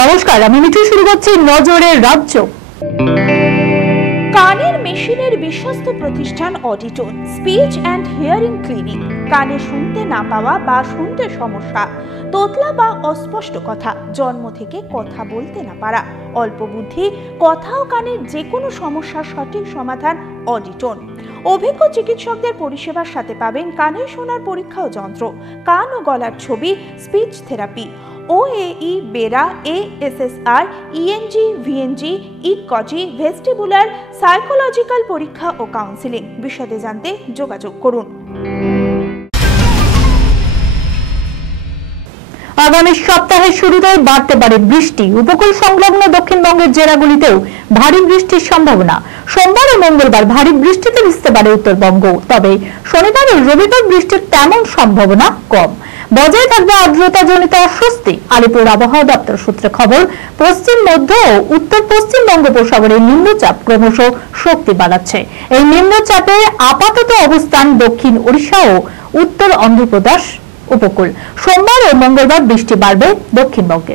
নমস্কার, আমি মিঠু। শুরু করছি নজরের রাজ্য। কানের মেশিনের বিশ্বস্ত প্রতিষ্ঠান অডিটন স্পিচ অ্যান্ড হিয়ারিং ক্লিনিক। কানে শুনতে না পাওয়া বা শুনতে সমস্যা, তোতলা বা অস্পষ্ট কথা, জন্ম থেকে কথা বলতে না পারা, অল্প বুদ্ধি, কথা ও কানের যে কোনো সমস্যার সঠিক সমাধান অডিটন। অভিজ্ঞ চিকিৎসকদের পরিষেবার সাথে পাবেন কানে শোনার পরীক্ষা ও যন্ত্র, কান ও গলার ছবি, speech therapy, OAE, BERA, ASSR, ENG, VNG, ইকজি, ভেস্টিবুলার, সাইকোলজিক্যাল পরীক্ষা ও কাউন্সিলিং। বিশদে জানতে যোগাযোগ করুন। আগামী সপ্তাহের শুরুতেই বাড়তে পারে বৃষ্টি। উপকূল সংলগ্ন দক্ষিণবঙ্গের জেলাগুলিতেও ভারী বৃষ্টির সম্ভাবনা। সোমবার ও মঙ্গলবার ভারী বৃষ্টিতে ভিজতে পারে উত্তরবঙ্গ, তবে শনিবার ও রবিবার বৃষ্টির তেমন সম্ভাবনা কম। বজায় থাকবে আর্দ্রতাজনিত অস্বস্তি। আলিপুর আবহাওয়া দপ্তর সূত্রে খবর, পশ্চিম মধ্য ও উত্তর পশ্চিম বঙ্গোপসাগরে নিম্নচাপ ক্রমশ শক্তি বাড়াচ্ছে। এই নিম্নচাপের আপাতত অবস্থান দক্ষিণ ওড়িশা ও উত্তর অন্ধ্রপ্রদেশ উপকূল। সোমবার ও মঙ্গলবার বৃষ্টি বাড়বে দক্ষিণবঙ্গে।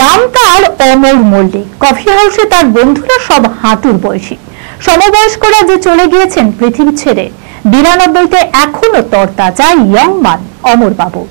নাম তার অমর মল্লিক। কফি হাউসে তার বন্ধুরা সব হাঁটুর বয়সী। সমবয়স্করা যে চলে গিয়েছেন পৃথিবী ছেড়ে। 92তে এখনো তরতাজা ইয়ং মান অমর বাবু।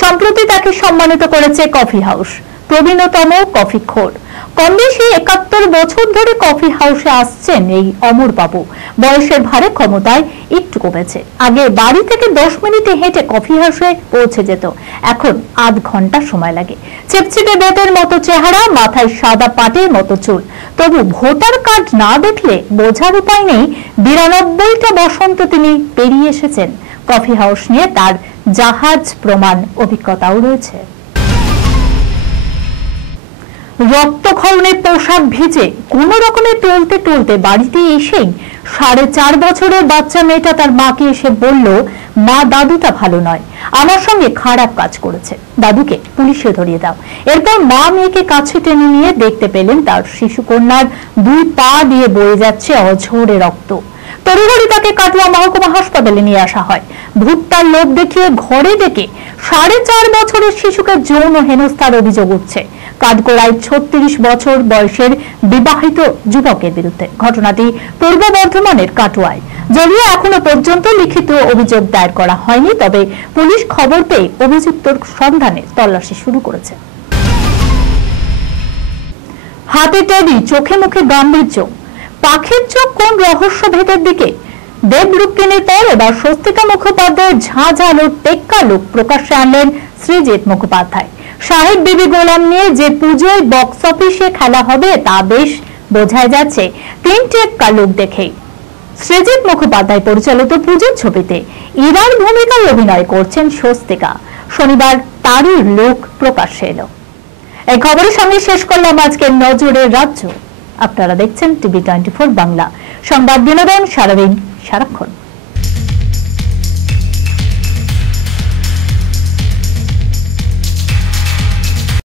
সম্প্রতি তাকে সম্মানিত করেছে কফি হাউস। প্রবীণতম কফি খোর। কম বেশি 71 বছর ধরে কফি হাউসে আসছেন এই অমর বাবু। বয়সের ভারে ক্ষমতায় একটু কমেছে। আগে বাড়ি থেকে 10 মিনিটে হেঁটে কফি হাউসে পৌঁছে যেত, এখন আধ ঘন্টা সময় লাগে। চিপচিপে বেতের মতো চেহারা, মাথায় সাদা পাটের মতো চুল। তবু ভোটার কার্ড না দেখলে বোঝার উপায় নেই 92টা বসন্ত তিনি পেরিয়ে এসেছেন। কফি হাউস নিয়ে তার জাহাজ প্রমাণ অভিজ্ঞতাও রয়েছে। রক্তক্ষরণে পোশাক ভিজে কোন রকমে টলতে টলতে বাড়িতে এসেই 4.5 বছরের বাচ্চা মেয়েটা তার মাকে এসে বলল, মা, দাদুটা ভালো নয়, আমার সঙ্গে খারাপ কাজ করেছে, দাদুকে পুলিশে ধরিয়ে দাও। এরপর মা মেয়েকে কাছে টেনে নিয়ে দেখতে পেলেন তার শিশুকন্যার 2 পা দিয়ে বয়ে যাচ্ছে অঝরে রক্ত। তড়িঘড়ি তাকে কাটুয়া মহকুমা হাসপাতালে নিয়ে আসা হয়। ভুট্টার লোভ দেখিয়ে ঘরে ডেকে 4.5 বছরের শিশুকে যৌন হেনস্থার অভিযোগ উঠছে কাঠগোড়ায় 36 বছর বয়সের বিবাহিত যুবকের বিরুদ্ধে। ঘটনাটি পূর্ব বর্ধমানের কাটুয়ায়। যদিও এখনো পর্যন্ত লিখিত অভিযোগ দায়ের করা হয়নি, তবে পুলিশ খবর পেয়ে অভিযুক্তর সন্ধানে তল্লাশি শুরু করেছে। হাতে টেডি, চোখে মুখে গাম্ভীর্য। পাখির চোখ কোন রহস্য ভেদের দিকে। দেবরূপকিনীর পর এবার স্বস্তিকা মুখোপাধ্যায়ের ঝাঁঝালো টেক্কা লুক প্রকাশ্যে আনলেন সৃজিত মুখোপাধ্যায়। সাহেব বিবি গোলাম নিয়ে যে পুজোয় বক্স অফিসে খেলা হবে তা বেশ বোঝাই যাচ্ছে 3 টেক্কা লুক দেখেই। সৃজিত মুখোপাধ্যায় পরিচালিত পুজোর ছবিতে ইরার ভূমিকায় অভিনয় করছেন স্বস্তিকা। শনিবার তারই লুক প্রকাশ্যে এলো। এই খবরের সঙ্গে শেষ করলাম আজকের নজরের রাজ্য। আপনারা দেখছেন TV24 বাংলা, সংবাদ বিনোদন সারাদিন সারাক্ষণ।